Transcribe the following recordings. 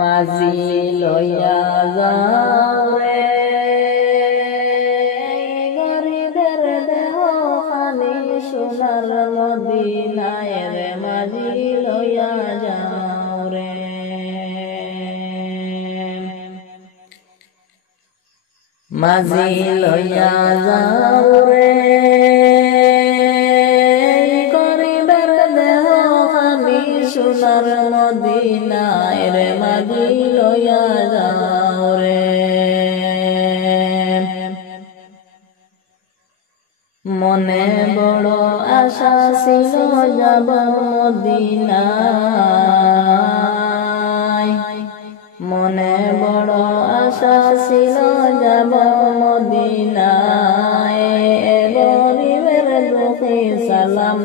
মাঝি লইয়া যাও রে গরিবের দেহ খানি সোনার মদিনায় রে মাঝি লইয়া যাও রে মাঝি লইয়া যাও রে গরিবের দেহ খানি সোনার মদিনায় রে মাঝি লইয়া যাও রে মনে বড় আশা ছিল যাব মদিনায় মনে বড় আশা ছিল যাব মদিনায় গরিবের দুঃখী সালাম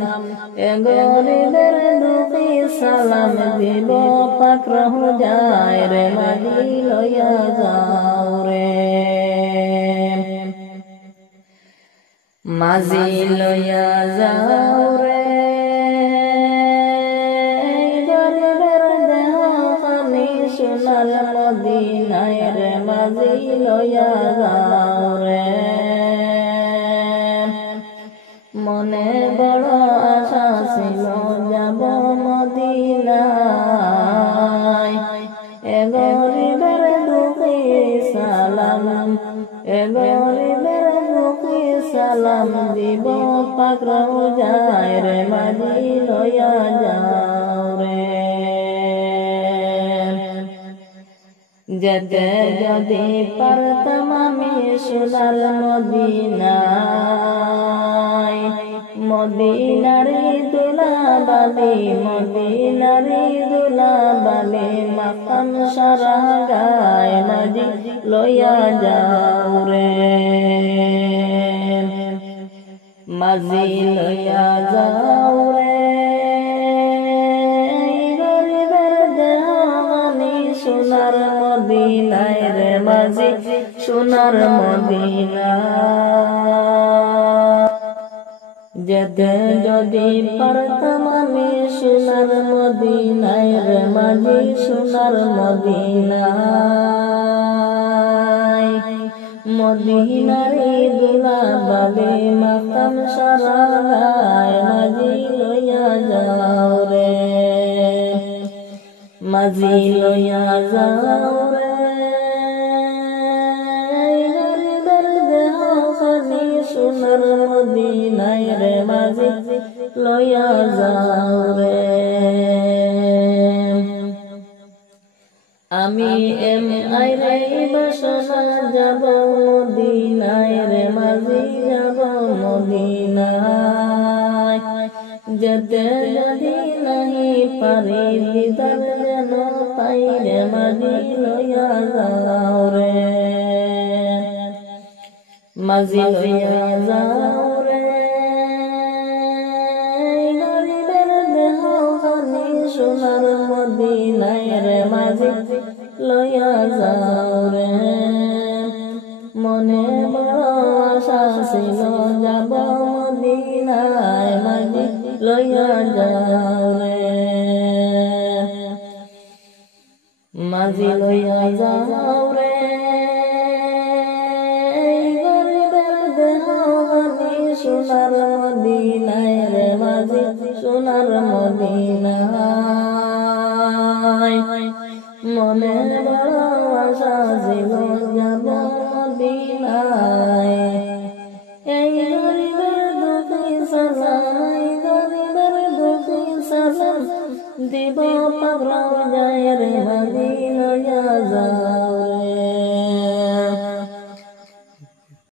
গরিবের দুঃখী সালাম দিব পাক রোজায় রে মাঝি লইয়া যাও রে মাঝি লইয়া যাও রে গরিবের দেহ খানি সোনার মদিনায় রে মাঝি লইয়া যাও রে মনে বড় আশা ছিল যাব মদিনায় গরিবের দুঃখী সালাম গরিবের দুঃখী সালাম দিব পাক রোজায় রে মাঝি লইয়া যাও রে যেতে যদি পারতাম আমি সোনার মদিনায় মদিনারি দুলাবালি মদিনারি দুলাবালি মাকাম সারা গায় মাঝি লইয়া যাও রে মাঝি লইয়া যাও রে গরিবের দেহ খানি সোনার মদিনায় রে মাঝি সোনার মদিনায় যেতে যদি পারতাম আমি সোনার মদিনায় রে মাঝি সোনার মদিনায় মদিনারি দুলাবালি মাকাম সারা গায় মাঝি লইয়া যাও রে মাঝি লইয়া যাও রে গরিবের দেহ খানি সোনার মদিনায় রে মাঝি লইয়া যাও রে আমি আইরে বাসনা যাব মদিনায় রে মাঝি যাব মদিনায় যেতে যদি নাহি পারি দিদার যেন পাই রে মাঝি লইয়া যাও রে মাঝি লইয়া যাও রে গরিবের দেহ খানি সোনার মদিনায় রে মাঝি লইয়া যাও রে মনে বড় আশা ছিল যাব মদিনায় মাঝি লইয়া যাও রে মাঝি লইয়া যাও রে গরিবের দেহ খানি সোনার মদিনায় রে মাঝি সোনার মদিনায় মনে বড় আশা ছিল যাব মদিনায় গরিবের দুঃখী সালাম গরিবের দুঃখী সালাম দিব পাক রোজায়